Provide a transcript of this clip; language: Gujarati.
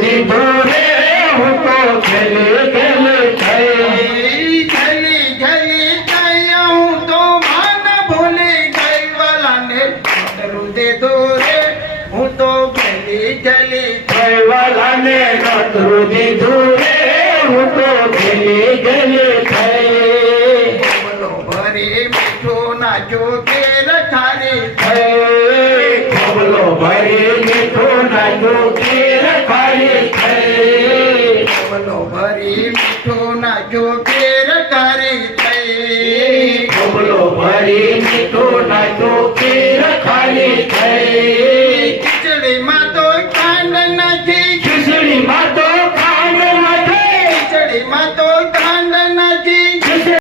દીધું રે હું તો ખેલી ખેલી થઈ ખેલી ખેલી થઈ હું તો માન ભૂલી ગઈ વાલાને નોતરું દીધું રે હું તો ખેલી ખેલી થઈ વાલાને નોતરું દીધું રે હું તો ખેલી ખેલી થઈ બોલો ભરી મીઠું નાખ્યો કેર ખારી ખોબલો ભરી મીઠું નાખ્યું કે